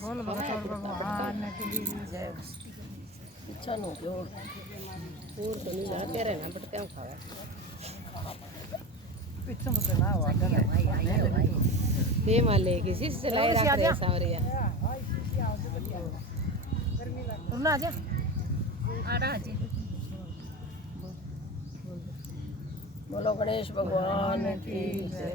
बोल भगवान की जय। इच्छा नो जोड़ पूर तो नहीं जाते रहे ना बट क्या खावा पीछे मुझे ना हुआ डर है दे माले किसी से लाई रख रहे सावरिया तुम ना आ जा आ रहा जी बोलो गणेश भगवान की जय।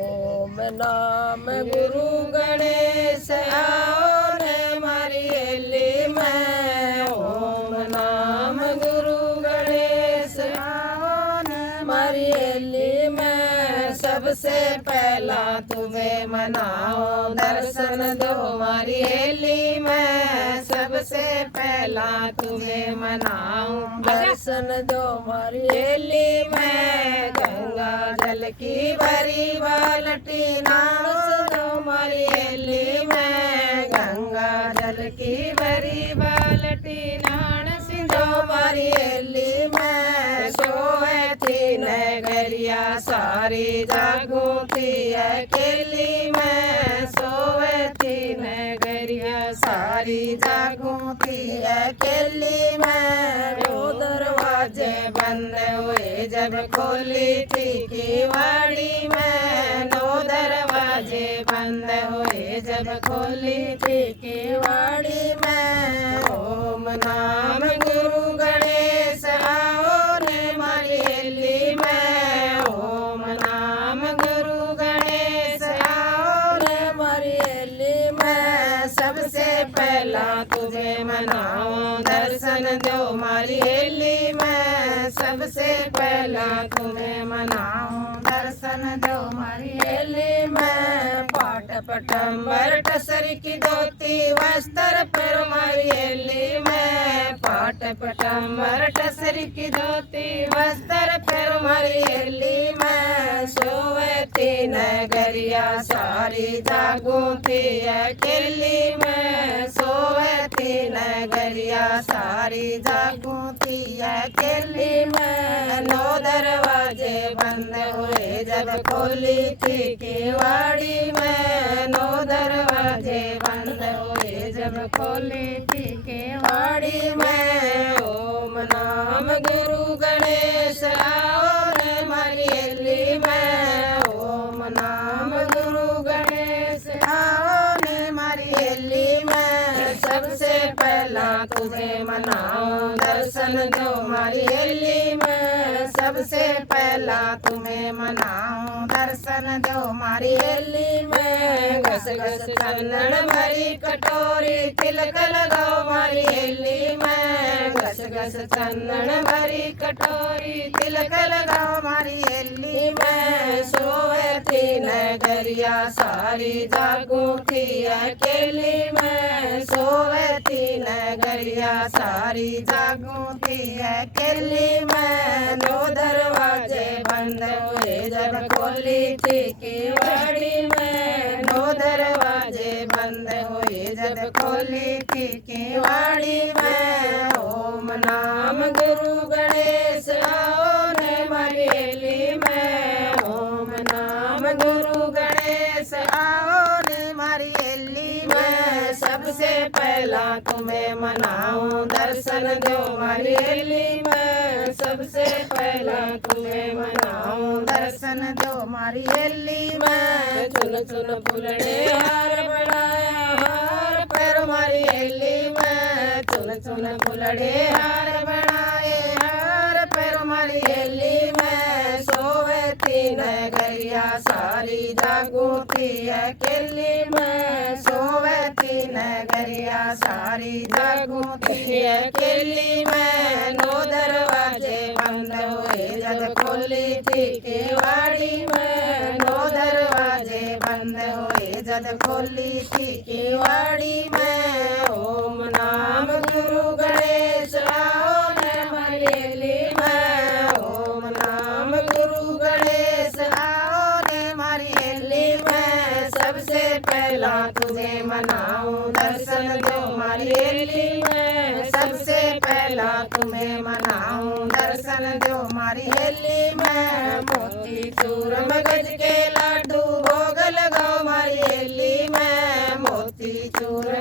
ओम नाम गुरु गणेश आओ रे मारी हेली में। ओम नाम गुरु गणेश आओ रे मारी हेली में। सबसे पहला तुम्हें मनाओ दर्शन दो मारी हेली में। सबसे पहला तुम्हें मनाओ दर्शन दो मारी हेली में। गंगा जल की भरी बाल्टी नाम दो मारी हेली में। गंगा जल की भरी बाल्टी नान सिंधो मारी हेली में। सोए थी नगरिया सारी जागू थी अकेली में। सोए थी नगरिया सारी जागू थी अकेली में। वो दरवाजे बंद हुए जब खोली थी किवाड़ी में। दो दरवाजे बंद हुए जब खोली थी किवाड़ी में। ओम नाम गुरु गणेश आओ रे मारी हेली में। ओम नाम गुरु गणेश आओ रे मारी हेली में। सबसे पहला तुझे मनाओ दर्शन दो मारी हेली में। सबसे पहला तुम्हें मनाओ दर्शन दो मारी हेली में। पाट पटम्बर टसर की धोती वस्त्र पर मारी हेली में। पाट पटम्बर टसर की धोती वस्त्र पर मारी हेली में। सोए थी नगरिया सारी जागू थी अकेली में। सोए थी नगरिया सारी जागू थी अकेली में। नौ दरवाजे बंद हुए जब खोली थी किवाड़ी में। नौ दरवाजे बंद हुए जब खोली थी किवाड़ी में। ओम नाम गुरु गणेश आओ रे मारी हेली में। ओम नाम गुरु गणेश आओ रे मारी हेली में। सबसे पहला तुझे मनाओ दर्शन दो मारी हेली में। सबसे पहला तुम्हें मनाओ दर्शन दो मारी हेली में। घस घस चंदन भरी कटोरी तिलक लगाओ मारी हेली में। घस घस चंदन भरी कटोरी तिलक लगाओ मारी हेली में। सोए थी नगरिया सारी जागू थी अकेली में। सोए थी नगरिया सारी जागू थी अकेली में। दो दरवाजे बंद हुए जब खोली थी किवाड़ी में। दो दरवाजे बंद हुए जब खोली थी किवाड़ी में। ओम नाम गुरु गणेश आओ रे मारी हेली में। ओम नाम गुरु गणेश आओ रे मारी हेली में। सबसे पहला तुम्हें मनाओ दर्शन दो मारी हेली में। सबसे पहला तुम्हें मनाओ दर्शन दो मारी हेली में। चुन चुन फुलड़े हार बनाया हार पैर मारी हेली में। चुन चुन फुलड़े हार बनाए हार पैर मारी हेली में। सोए थी नगरिया सारी जागू थी अकेली में। सोए थी नगरिया सारी जागू थी अकेली में। नौ दरवाजे बंद हुए जब खोली थी किवाड़ी में। नौ दरवाजे बंद हुए जब खोली थी किवाड़ी में। ओम नाम गुरु गणेश आओ रे मारी हेली में। ओम नाम गुरु गणेश आओ रे मारी हेली में। सबसे पहला तुझे मनाओ दर्शन दो मारी हेली में। सबसे पहला तुम्हें मनाओ दर्शन दो मारी हेली में। मोती चूर मगज के लाडू भोग लगाओ मारी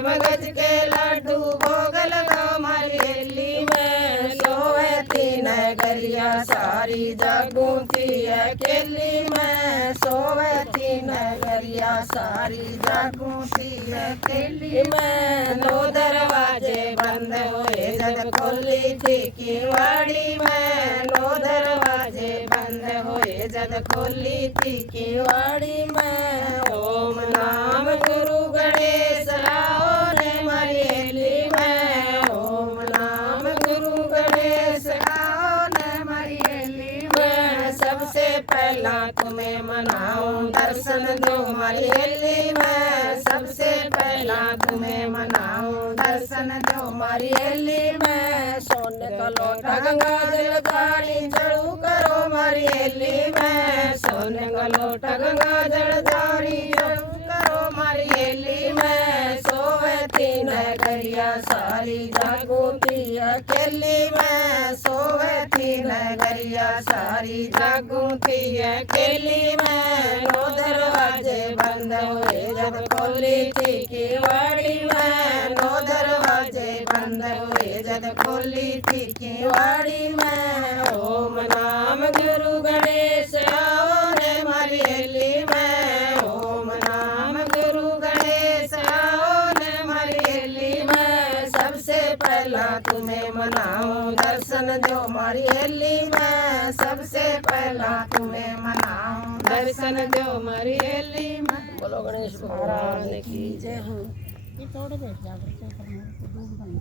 मगज के लड्डू भोग लगाओ मारी हेली में सोवे तीन गरिया सारी जागूती अकेली में सोवे तीन गरिया सारी जागूती अकेली में दो दरवाजे बंद हुए जब खोली थी किवाड़ी में दो दरवाजे बंद हुए जब खोली थी किवाड़ी में ओम नाम गुरु गणेश आओ रे मारी हेली में ओम नाम गुरु गणेश आओ रे मारी हेली में सबसे पहला तुम्हें मनाऊं दर्शन दो मारी हेली में सबसे पहला तुम्हें मनाऊं दर्शन दो मारी हेली में सोने का लोटा गंगा जल पानी चढ़ू करो मारी हेली में सोने का लोटा गंगा जल पानी चढ़ू करो मारी हेली में सोवे तीन गरिया सारी जागूती अकेली में सोवे तीन गरिया सारी जागूती अकेली में नो दरवाजे बंद हुए जब खोली थी किवाड़ी में नो दरवाजे बंद हुए जब खोली थी किवाड़ी में ओम नाम गुरु गणेश आओ रे मारी हेली में ओम नाम गुरु गणेश आओ रे मारी हेली में सबसे पहला तुम्हें मनाऊं दर्शन दो मारी हेली में सबसे पहला तुम्हें मनाऊं दर्शन दो मारी हेली में बोलो गणेश भगवान की जय हो।